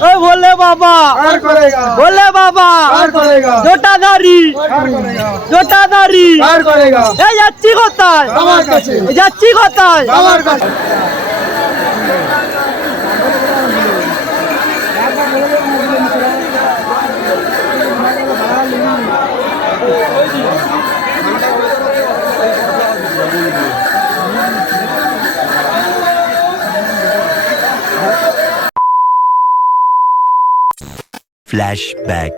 ओ बोले बाबा बोले बाबा জোটাধারী জোটাধারী এই যাচ্ছি কোথায় যাচ্ছি কোথায় ফ্ল্যাশব্যাক।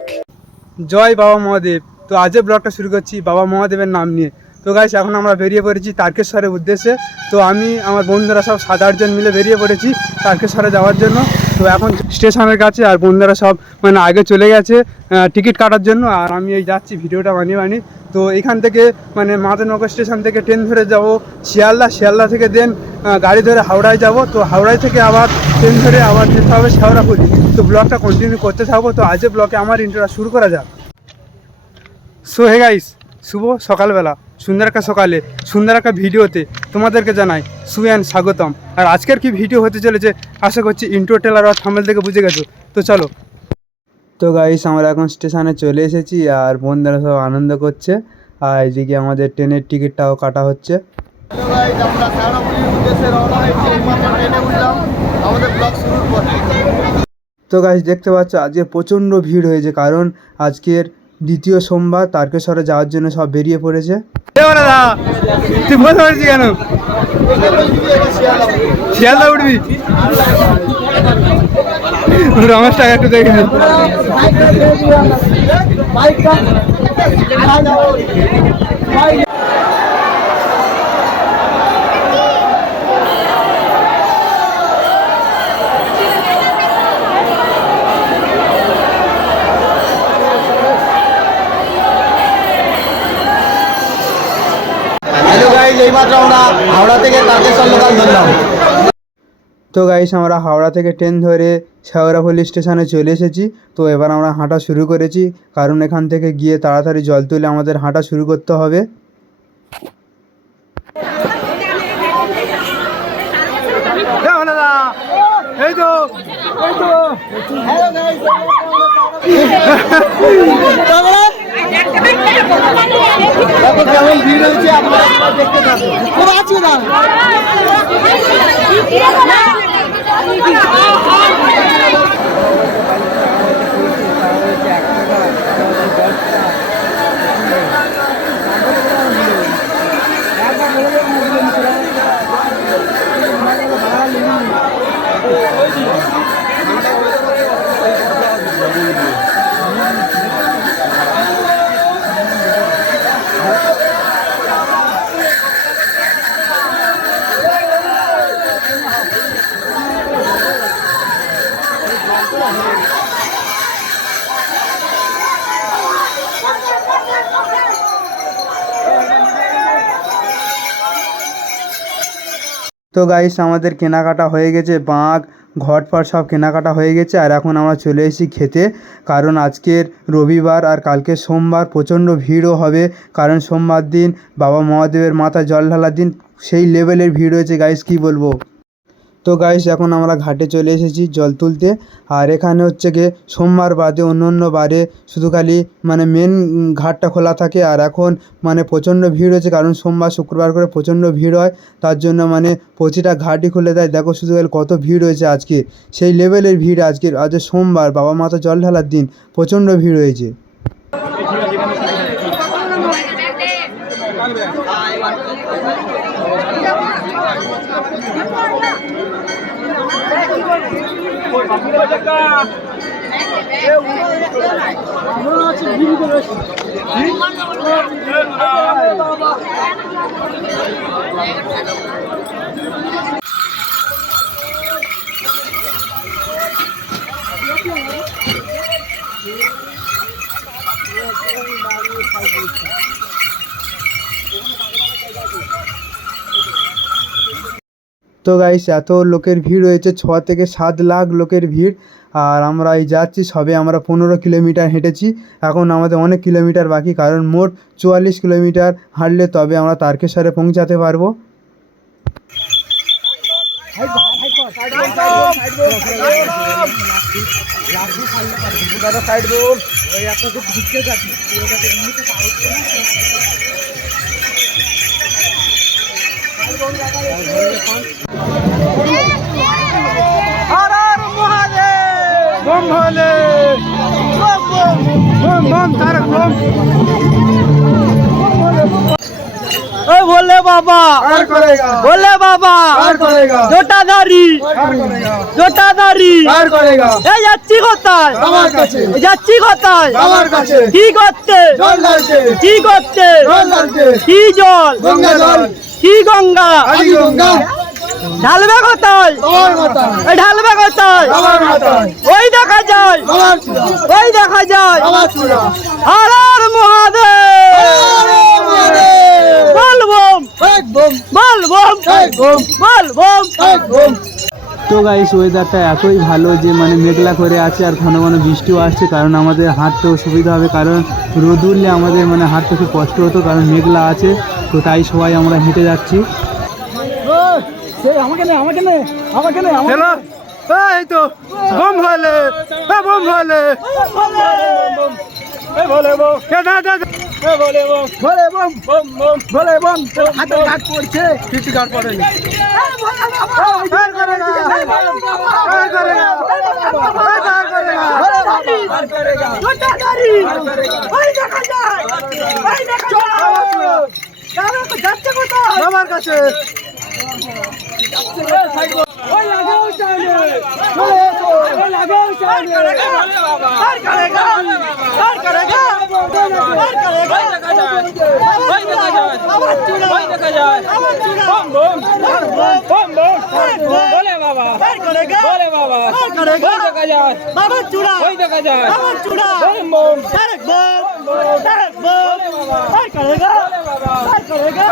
জয় বাবা মহাদেব। তো আজকে ব্লগটা শুরু করছি বাবা মহাদেবের নাম নিয়ে। তো গাইস এখন আমরা বেরিয়ে পড়েছি তারকেশ্বরের উদ্দেশ্যে। তো আমি আমার বন্ধুরা সব 7-8 জন মিলে বেরিয়ে পড়েছি তারকেশ্বরে যাওয়ার জন্য। তো এখন স্টেশনের কাছে আর বন্ধুরা সব মানে আগে চলে গেছে টিকিট কাটার জন্য, আর আমি এই যাচ্ছি ভিডিওটা বানিয়ে। তো এখান থেকে মানে মাদননগর স্টেশন থেকে ট্রেন ধরে যাব শিয়ালদা থেকে দেন গাড়ি ধরে হাওড়ায় যাব। তো হাওড়ায় থেকে আবার ট্রেন ধরে আবার যেতে হবে শেওড়াফুলি। তো ব্লগটা কন্টিনিউ করতে থাকবো। তো আজকে ব্লগে আমার ইন্ট্রোটা শুরু করা যাক। সো হে গাইস, শুভ সকালবেলা, সুন্দর একটা সকালে সুন্দর একটা ভিডিওতে তোমাদেরকে জানাই সুয়ান স্বাগতম। আর আজকের কি ভিডিও হতে চলেছে আশা করছি ইন্ট্রো টেলার আর থাম্বনেল থেকে বুঝে গেছো। তো চলো। তো গাইস আমরা এখন স্টেশনে চলে এসেছি আর বন্ধুরা সব আনন্দ করছে, আর এদিকে আমাদের ট্রেনের টিকিটটাও কাটা হচ্ছে। তো গাইস দেখতে পাচ্ছ আজকে প্রচণ্ড ভিড় হয়েছে, কারণ আজকের দ্বিতীয় সোমবার তারকেশ্বরে যাওয়ার জন্য সব বেরিয়ে পড়েছে। তুই বলতে পারছিস কেন শিয়ালদা উঠবি? রমেশটাকে একটু দেখে নি। তো গাইস আমরা হাওড়া থেকে ট্রেন ধরে শেওড়াফুলি স্টেশনে চলে এসেছি। তো এবার আমরা হাঁটা শুরু করেছি, কারণ এখান থেকে গিয়ে তাড়াতাড়ি জল তুলে আমাদের হাঁটা শুরু করতে হবে। কেমন ভিড় হয়েছে আপনারা দেখতে থাকুন। তো গাইস আমাদের কেনাকাটা হয়ে গেছে, বাঁক ঘটফট সব কেনাকাটা হয়ে গেছে। আর এখন আমরা চলে এসেছি খেতে, কারণ আজকের রবিবার আর কালকে সোমবার প্রচণ্ড ভিড়ও হবে, কারণ সোমবার দিন বাবা মহাদেবের মাথায় জল ঢালার দিন। সেই লেভেলের ভিড় হয়েছে গাইস, কি বলবো। তো গাইস এখন আমরা ঘাটে চলে এসেছি জল তুলতে। আর এখানে হচ্ছে গিয়ে সোমবার বাদে অন্য বারে শুধু খালি মানে মেন ঘাটটা খোলা থাকে। আর এখন মানে প্রচণ্ড ভিড় হয়েছে, কারণ সোমবার শুক্রবার করে প্রচণ্ড ভিড় হয়, তার জন্য মানে প্রতিটা ঘাটই খুলে দেয়। দেখো শুধু কত ভিড় হয়েছে আজকে, সেই লেভেলের ভিড় আজকে সোমবার বাবা মাথা জল ঢালার দিন প্রচণ্ড ভিড় হয়েছে। তো গাইস এত লোকের ভিড় হয়েছে, 6 থেকে 7 লাখ লোকের ভিড়। আর আমরা এই যাচ্ছি, সবে আমরা 15 কিলোমিটার হেঁটেছি, এখন আমাদের অনেক কিলোমিটার বাকি, কারণ মোট 44 কিলোমিটার হাঁটলে তবে আমরা তারকেশ্বরে পৌঁছাতে পারবো। बम भोले बम बम तारक बम भोले बाबा पार करेगा भोले बाबा पार करेगा জোটাদারি पार करेगा জোটাদারি পার করেগা এই যাচ্ছি কোথায় আমার কাছে যাচ্ছি কোথায় আমার কাছে কি করতে জল ঢালতে কি করতে জল ঢালতে কি জল গঙ্গা জল কি গঙ্গা আদি গঙ্গা ঢালবে কোথায় তোমার মাথা এই ঢালবে কোথায় আমার মাথায় ওই দেখা যায় আমার চূড়া ওই দেখা যায় আমার চূড়া হর হর মহাদেব বলবম একদম বলবম একদম বলবম একদম তো গাইস ওয়েদারটা এতই ভালো যে মানে মেঘলা করে আছে আর ঘন ঘন বৃষ্টিও আসছে, কারণ আমাদের হাঁটতেও সুবিধা হবে, কারণ রোদ উঠলে আমাদের মানে হাঁটতে খুব কষ্ট হতো, কারণ মেঘলা আছে। তো তাই সবাই আমরা হেঁটে যাচ্ছি। চলো এই তো বম ভোলে বম ভোলে ভোলে বম ভোলে বম ভোলে বম বম বম ভোলে বম হাতে ঘাট পড়ছে কিছু ঘাট পড়েনি পার করেগা পার করেগা পার করেগা পার করেগা জোটাদারি ওই দেখা যায় ওই দেখা যায় যাচ্ছে কোথায় আমার কাছে ওই লাগাও চাইলে ওই লাগাও চাইলে পার করেগা পার করেগা পার করেগা ওই দেখা যায় আমার চূড়া ওই দেখা যায় আমার চূড়া বম বম বম বম বলে বাবা পার করেগা বলে বাবা পার করেগা ওই দেখা যায় বাবার চূড়া ওই দেখা যায় আমার চূড়া বম বম তারক বম তারক বম পার করেগা পার করেগা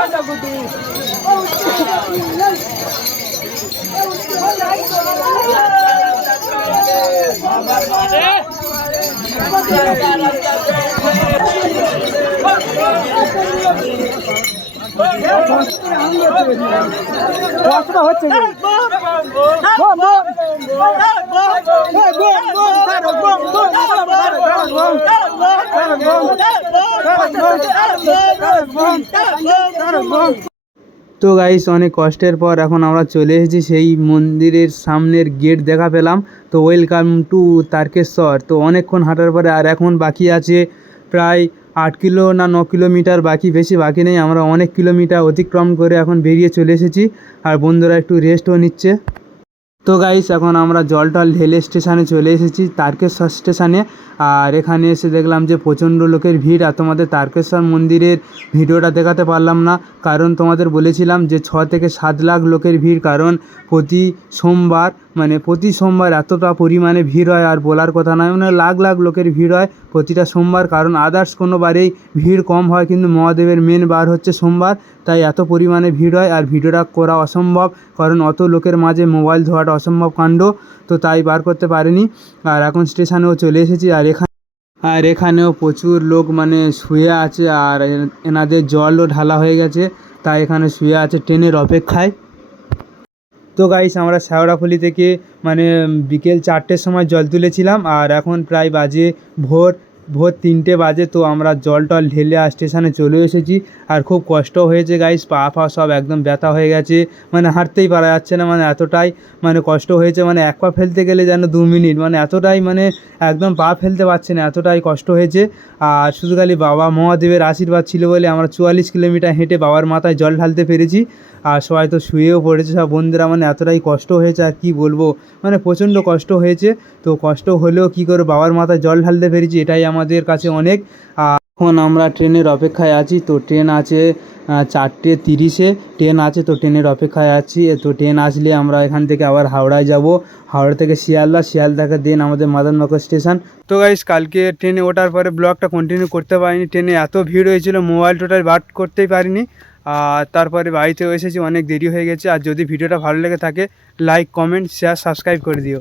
হচ্ছে তো গাইস অনেক কষ্টের পর এখন আমরা চলে এসেছি সেই মন্দিরের সামনের গেট দেখা পেলাম। তো ওয়েলকাম টু তারকেশ্বর। তো অনেকক্ষণ হাঁটার পরে আর এখন বাকি আছে প্রায় 8 কিলো না 9 কিলোমিটার বাকি, বেশি বাকি নেই। আমরা অনেক কিলোমিটার অতিক্রম করে এখন বেরিয়ে চলে এসেছি, আর বন্ধুরা একটু রেস্টও নিচ্ছে। তো গাইস এখন আমরা জল টল ঢেলে স্টেশনে চলে এসেছি, তারকেশ্বর স্টেশনে। আর এখানে এসে দেখলাম যে প্রচণ্ড লোকের ভিড়, আর তোমাদের তারকেশ্বর মন্দিরের ভিডিওটা দেখাতে পারলাম না, কারণ তোমাদের বলেছিলাম যে 6 থেকে 7 লাখ লোকের ভিড়, কারণ প্রতি সোমবার এতটা পরিমাণে ভিড় হয় আর বলার কথা নয়, মানে লাখ লাখ লোকের ভিড় হয় প্রতিটা সোমবার, কারণ আদার্স কোনো বারেই ভিড় কম হয়, কিন্তু মহাদেবের মেন বার হচ্ছে সোমবার, তাই এত পরিমাণে ভিড় হয়। আর ভিডিওটা করা অসম্ভব, কারণ অত লোকের মাঝে মোবাইল ধোয়াটা অসম্ভব কাণ্ড, তো তাই বার করতে পারিনি। আর এখন স্টেশনেও চলে এসেছি, আর এখানেও প্রচুর লোক মানে শুয়ে আছে, আর এনাদের জলও ঢালা হয়ে গেছে, তাই এখানে শুয়ে আছে ট্রেনের অপেক্ষায়। তো গাইস আমরা শেওড়াফুলি থেকে মানে বিকেল 4টের সময় জল তুলেছিলাম, আর এখন প্রায় বাজে ভোর 3টে বাজে। তো আমরা জল টল ঢেলে আর স্টেশনে চলে এসেছি, আর খুব কষ্ট হয়েছে গাইস, পা সব একদম ব্যথা হয়ে গেছে, মানে হাঁটতেই পারা যাচ্ছে না, মানে এতটাই মানে কষ্ট হয়েছে, মানে এক পা ফেলতে গেলে যেন 2 মিনিট, মানে এতটাই মানে একদম পা ফেলতে পারছে না, এতটাই কষ্ট হয়েছে। আর শুধু খালি বাবা মহাদেবের আশীর্বাদ ছিল বলে আমরা 44 কিলোমিটার হেঁটে বাবার মাথায় জল ঢালতে পেরেছি। আর সবাই তো শুয়েও পড়েছে সব বন্ধুরা, মানে এতটাই কষ্ট হয়েছে আর কি বলবো, মানে প্রচণ্ড কষ্ট হয়েছে। তো কষ্ট হলেও কি করে বাবার মাথায় জল ঢালতে পেরেছি, এটাই আমাদের কাছে অনেক। এখন আমরা ট্রেনের অপেক্ষায় আছি, তো ট্রেন আছে 4:30-এ ট্রেন আছে, তো ট্রেনের অপেক্ষায় আছি। তো ট্রেন আসলে আমরা এখান থেকে আবার হাওড়ায় যাব, হাওড়া থেকে শিয়ালদাকে দেন আমাদের মাদননগর স্টেশন। তো গাইস কালকে ট্রেনে ওঠার পরে ব্লগটা কন্টিনিউ করতে পারিনি, ট্রেনে এত ভিড় হয়েছিল মোবাইল টোটাল বার করতেই পারিনি। আর তারপরে বাড়িতেও এসেছি, অনেক দেরি হয়ে গেছে। আর যদি ভিডিওটা ভালো লেগে থাকে লাইক কমেন্ট শেয়ার সাবস্ক্রাইব করে দিও।